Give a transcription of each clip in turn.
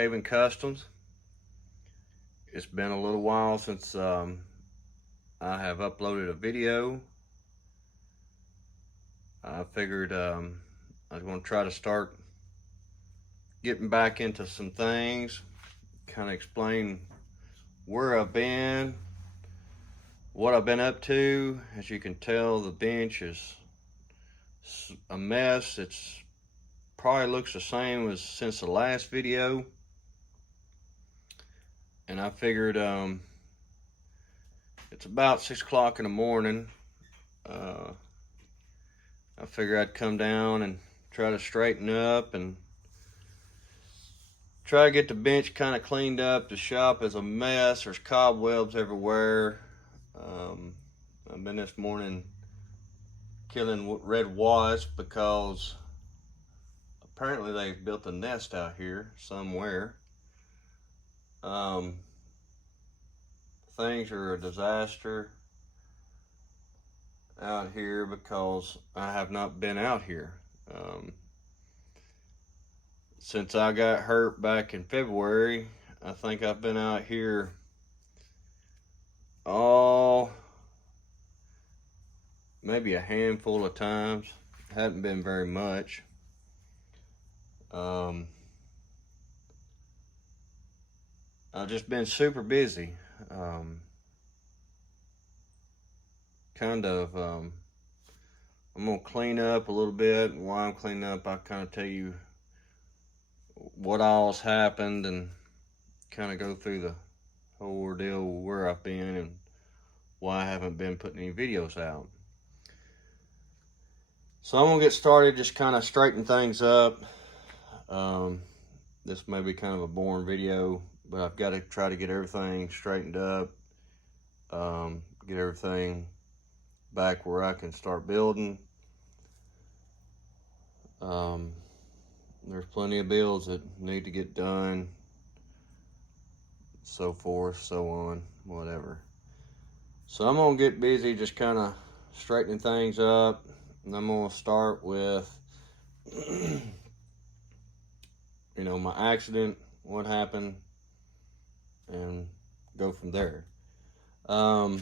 Brookhaven Customs. It's been a little while since I have uploaded a video. I figured I was going to try to start getting back into some things, kind of explain where I've been, what I've been up to. As you can tell, the bench is a mess. It's probably looks the same as since the last video. And I figured it's about 6 o'clock in the morning. I figured I'd come down and try to straighten up and try to get the bench kind of cleaned up. The shop is a mess. There's cobwebs everywhere. I've been this morning killing red wasp because apparently they've built a nest out here somewhere. Things are a disaster out here because I have not been out here. Since I got hurt back in February, I think I've been out here maybe a handful of times. Hadn't been very much. I've just been super busy. I'm gonna clean up a little bit. And while I'm cleaning up, I'll kind of tell you what all's happened and kind of go through the whole ordeal where I've been and why I haven't been putting any videos out. So I'm gonna get started, just kind of straighten things up. This may be kind of a boring video, but I've got to try to get everything straightened up, get everything back where I can start building. There's plenty of builds that need to get done, so forth, so on, whatever. So I'm gonna get busy just kind of straightening things up, and I'm gonna start with my accident, what happened, and go from there. Like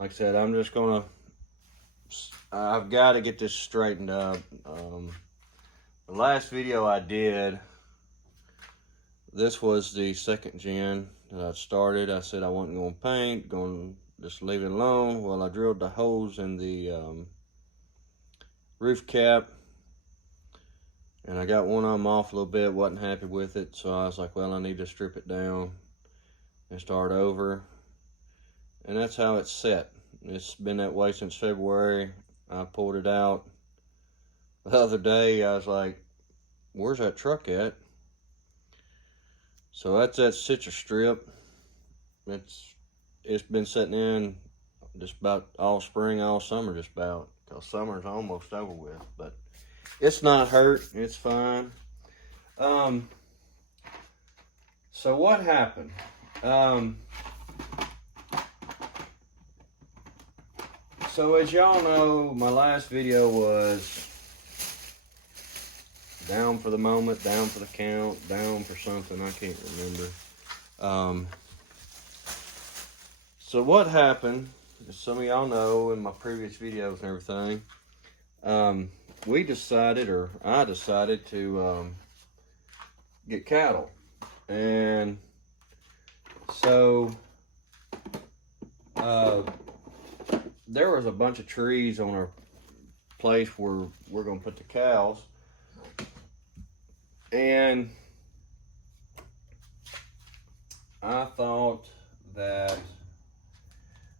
I said, I've got to get this straightened up. The last video I did, this was the second gen that I started. I said I wasn't going to paint, going to just leave it alone. Well, I drilled the holes in the roof cap, and I got one of them off a little bit, wasn't happy with it, so I was like, well, I need to strip it down and start over. And that's how it's set. It's been that way since February. I pulled it out the other day. I was like, where's that truck at? So that's that citrus strip. It's been sitting in just about all spring, all summer, just about, because summer's almost over with. But it's not hurt. It's fine. So what happened? So as y'all know, my last video was down for the moment, down for the count, down for something, I can't remember. So what happened, as some of y'all know in my previous videos and everything, I decided to get cattle. And so there was a bunch of trees on our place where we're going to put the cows. And I thought that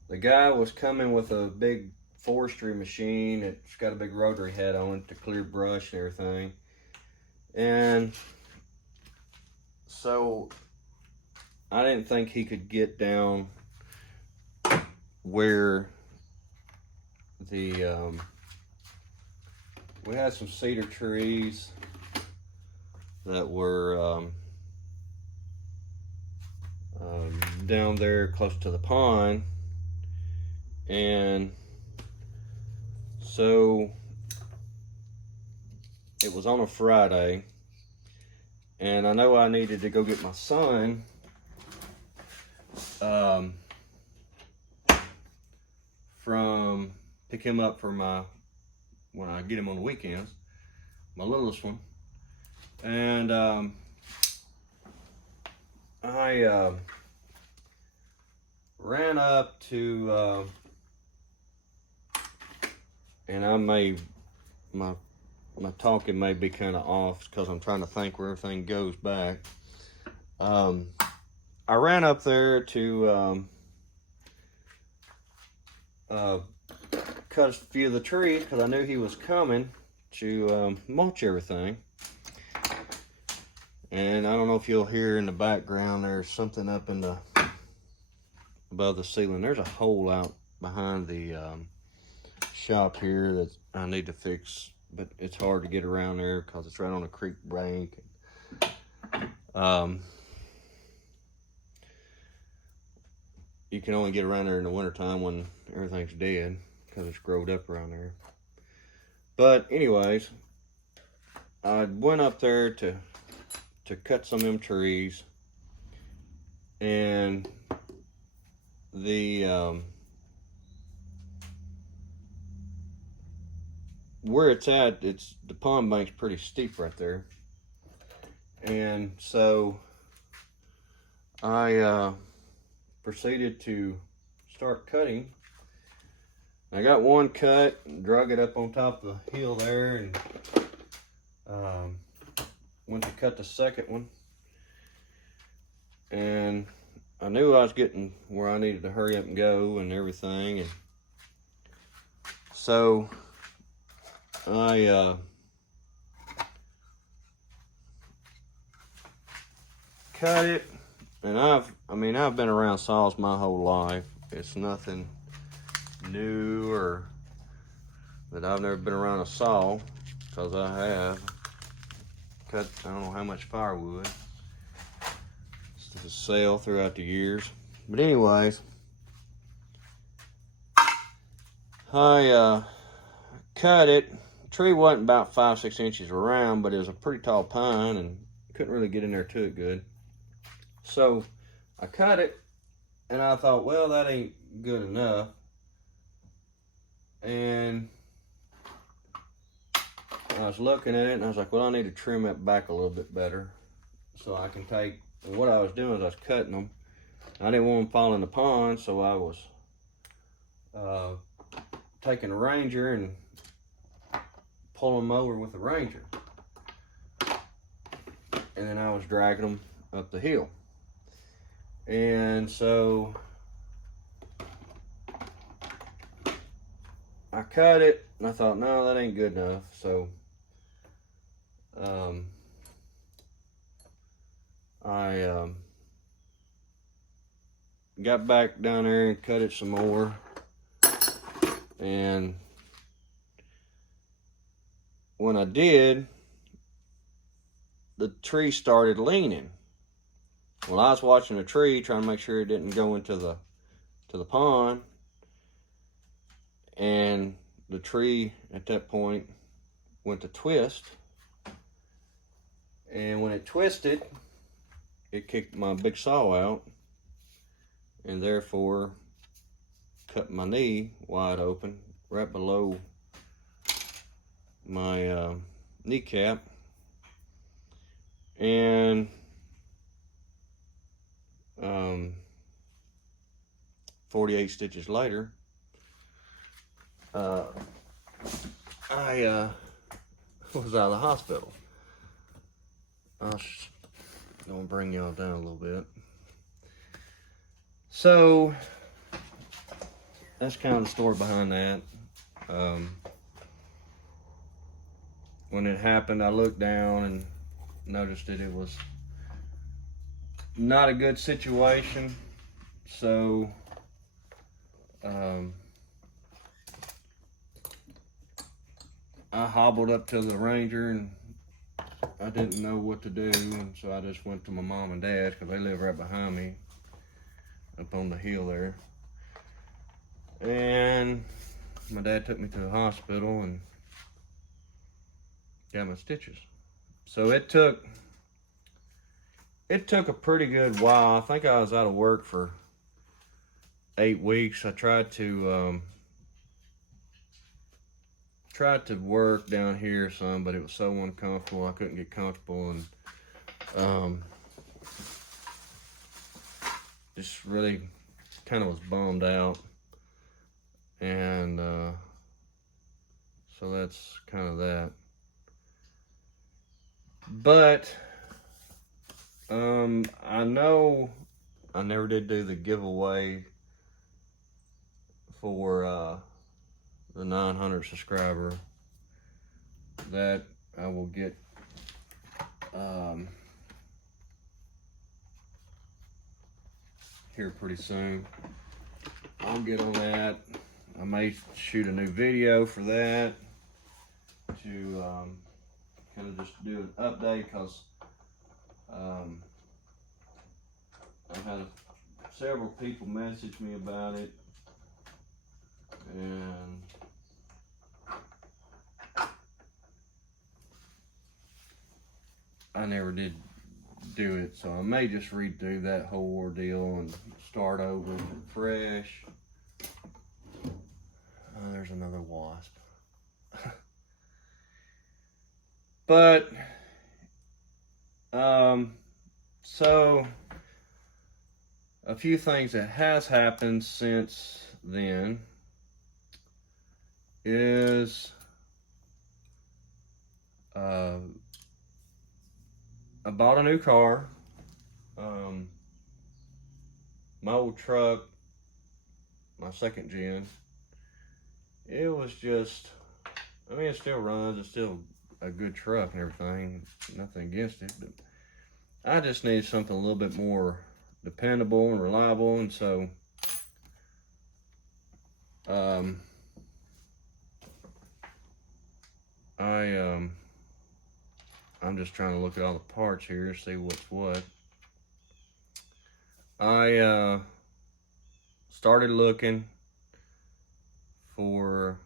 the guy was coming with a big forestry machine. It's got a big rotary head on it to clear brush and everything. And so I didn't think he could get down where we had some cedar trees that were down there close to the pond. And so it was on a Friday, And I know I needed to go get my son pick him up for when I get him on the weekends, my littlest one. And I ran up to, and my talking may be kind of off because I'm trying to think where everything goes back. I ran up there to cut a few of the trees because I knew he was coming to mulch everything. And I don't know if you'll hear in the background, there's something up in the above the ceiling. There's a hole out behind the shop here that I need to fix, but it's hard to get around there because it's right on a creek bank. You can only get around there in the wintertime when everything's dead because it's growed up around there. But anyways, I went up there to cut some of them trees, and the where it's at, the pond bank's pretty steep right there, and so I proceeded to start cutting. I got one cut and drug it up on top of the hill there, and went to cut the second one, and I knew I was getting where I needed to hurry up and go and everything, and so I cut it. And I've been around saws my whole life. It's nothing new or that I've never been around a saw, because I have cut I don't know how much firewood to sell throughout the years. But anyways, I cut it. The tree wasn't about 5-6 inches around, but it was a pretty tall pine and couldn't really get in there to it good. So I cut it, and I thought, well, that ain't good enough. And I was looking at it, and I was like, well, I need to trim it back a little bit better so I can take, and what I was doing is I was cutting them. I didn't want them falling in the pond, so I was taking a Ranger and pulling them over with the Ranger. And then I was dragging them up the hill. And so I cut it, and I thought, no, that ain't good enough. So I got back down there and cut it some more, and when I did, the tree started leaning. Well, I was watching the tree, trying to make sure it didn't go into the pond, and the tree at that point went to twist, and when it twisted, it kicked my big saw out, and therefore cut my knee wide open right below my kneecap. And 48 stitches later, I was out of the hospital. I was gonna bring y'all down a little bit. So that's kind of the story behind that. When it happened, I looked down and noticed that it was not a good situation. So I hobbled up to the Ranger, and I didn't know what to do, and so I just went to my mom and dad, because they live right behind me up on the hill there. And my dad took me to the hospital and got my stitches. So it took it took a pretty good while. I think I was out of work for 8 weeks. I tried to work down here some, but it was so uncomfortable. I couldn't get comfortable, and just really kind of was bummed out. And so that's kind of that. But I know I never did do the giveaway for the 900 subscriber that I will get here pretty soon. I'll get on that. I may shoot a new video for that to kind of just do an update, because I've had several people message me about it, and I never did do it, so I may just redo that whole ordeal and start over fresh. There's another wasp. But so a few things that has happened since then is I bought a new car. My old truck, my second gen, it was just, I mean, it still runs, it's still a good truck and everything, nothing against it, but I just needed something a little bit more dependable and reliable. And so I'm just trying to look at all the parts here, see what's what. I started looking for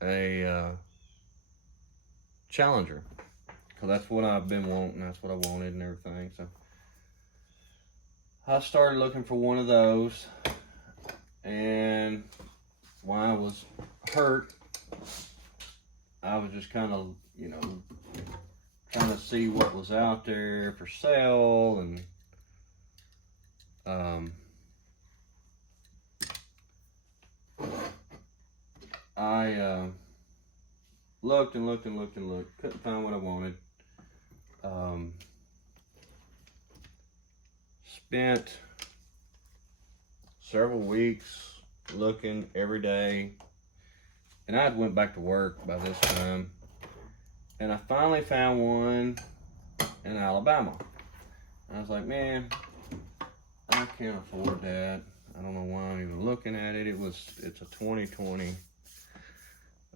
a Challenger, because that's what I've been wanting, that's what I wanted and everything. So I started looking for one of those, and while I was hurt, I was just kind of, you know, trying to see what was out there for sale, and I looked and looked and looked and looked, couldn't find what I wanted. Spent several weeks looking every day, and I went back to work by this time, and I finally found one in Alabama. I was like, man, I can't afford that. I don't know why I'm even looking at it. It's a 2020.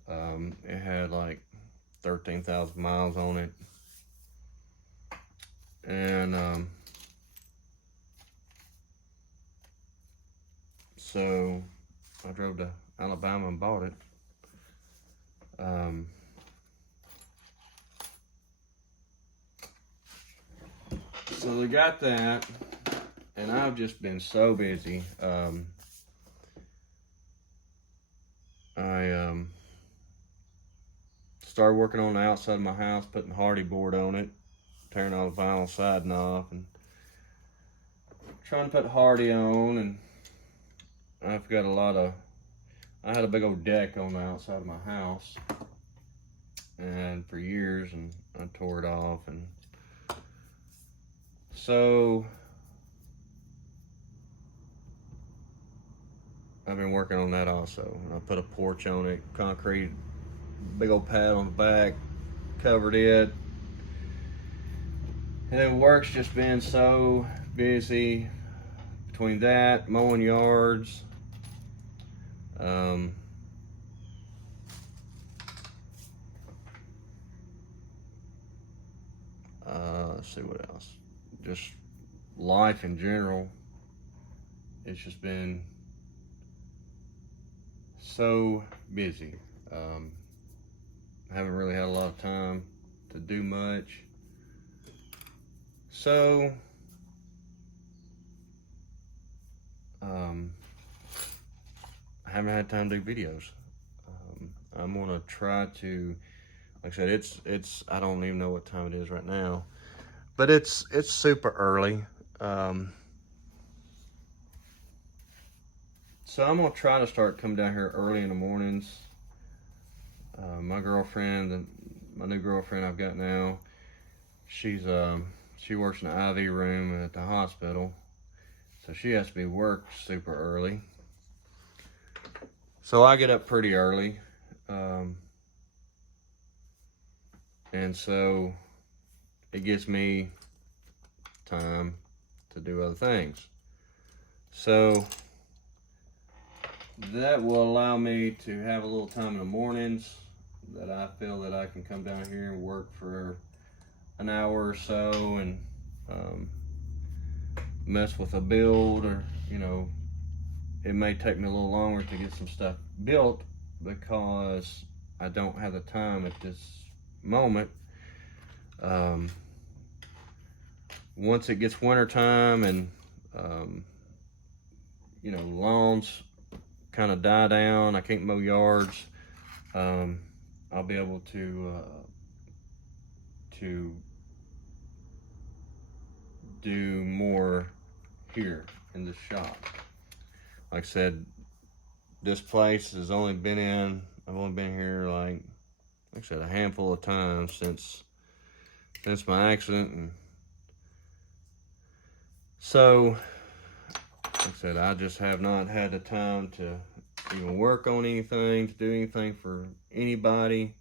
It had like 13,000 miles on it, and so I drove to Alabama and bought it. So they got that, and I've just been so busy. I started working on the outside of my house, putting hardy board on it, tearing all the vinyl siding off, and trying to put hardy on. And I've got I had a big old deck on the outside of my house, and for years, and I tore it off, and so I've been working on that also. And I put a porch on it, concrete, big old pad on the back, covered it. And then work's just been so busy between that, mowing yards, let's see what else. Just life in general. It's just been so busy. haven't really had a lot of time to do much. So, I haven't had time to do videos. I'm gonna try to, like I said, it's I don't even know what time it is right now, but it's super early. So I'm gonna try to start coming down here early in the mornings. My girlfriend, my new girlfriend I've got now, she works in the IV room at the hospital, so she has to be work super early. So I get up pretty early, and so it gives me time to do other things. So that will allow me to have a little time in the mornings that I feel that I can come down here and work for an hour or so and mess with a build, or it may take me a little longer to get some stuff built because I don't have the time at this moment. Once it gets winter time and lawns kind of die down, I can't mow yards, I'll be able to do more here in the shop. Like I said, this place has only been in, I've only been here like I said, a handful of times since my accident, and so like I said, I just have not had the time to even work on anything, to do anything for anybody.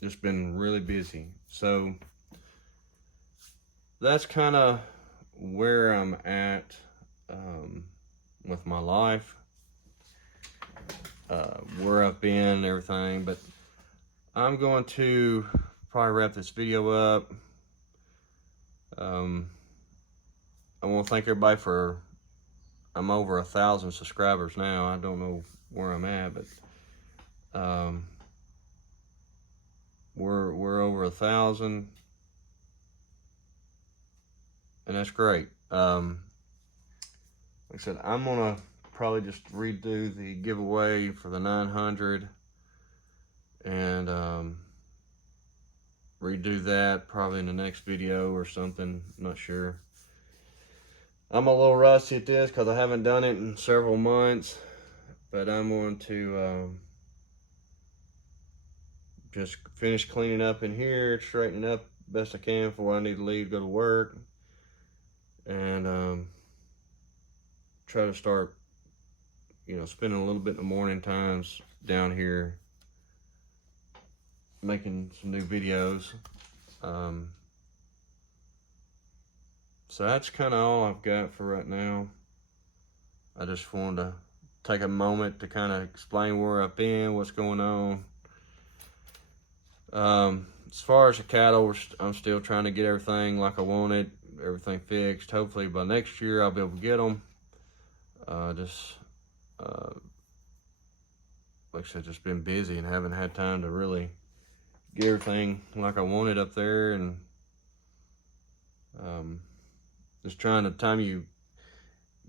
Just been really busy. So that's kind of where I'm at with my life, where I've been and everything. But I'm going to probably wrap this video up. I want to thank everybody for, I'm over 1,000 subscribers now. I don't know where I'm at, but we're over 1,000, and that's great. Like I said, I'm gonna probably just redo the giveaway for the 900 and redo that probably in the next video or something. I'm not sure. I'm a little rusty at this because I haven't done it in several months, but I'm going to just finish cleaning up in here, straightening up best I can before I need to leave, go to work, and try to start, spending a little bit in the morning times down here making some new videos. So that's kind of all I've got for right now. I just wanted to take a moment to kind of explain where I've been, what's going on. As far as the cattle, I'm still trying to get everything like I wanted, everything fixed. Hopefully by next year I'll be able to get them. Like I said, just been busy and haven't had time to really get everything like I wanted up there, and just trying to time you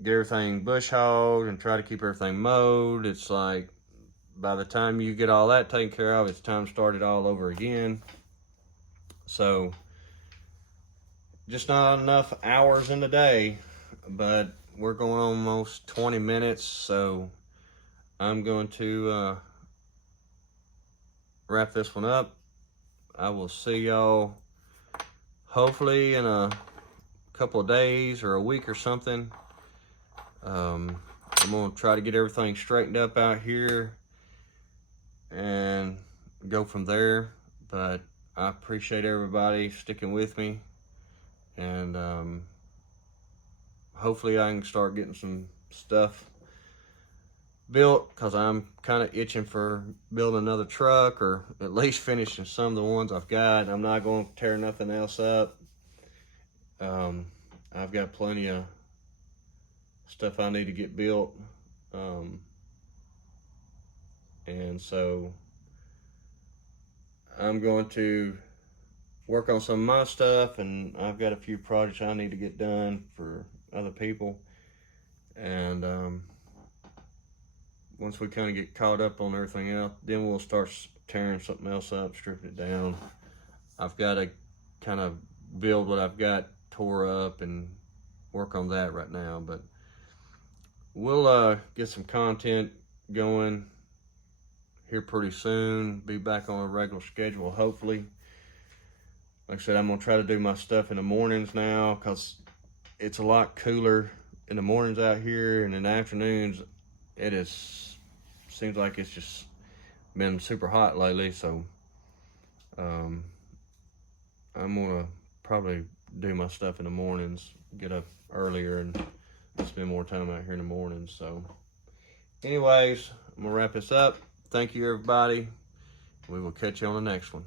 get everything bush hogged and try to keep everything mowed. It's like by the time you get all that taken care of, it's time to start it all over again. So just not enough hours in the day, but we're going almost 20 minutes, so I'm going to wrap this one up. I will see y'all hopefully in a couple of days or a week or something. I'm gonna try to get everything straightened up out here and go from there. But I appreciate everybody sticking with me, and hopefully I can start getting some stuff built, because I'm kind of itching for building another truck, or at least finishing some of the ones I've got. I'm not going to tear nothing else up. I've got plenty of stuff I need to get built. And so I'm going to work on some of my stuff, and I've got a few projects I need to get done for other people. And once we kind of get caught up on everything else, then we'll start tearing something else up, stripping it down. I've got to kind of build what I've got tore up and work on that right now, but we'll get some content going here pretty soon. Be back on a regular schedule, hopefully. Like I said, I'm gonna try to do my stuff in the mornings now, because it's a lot cooler in the mornings out here, and in the afternoons seems like it's just been super hot lately. So I'm gonna probably do my stuff in the mornings, get up earlier and spend more time out here in the mornings. So anyways, I'm gonna wrap this up. Thank you, everybody. We will catch you on the next one.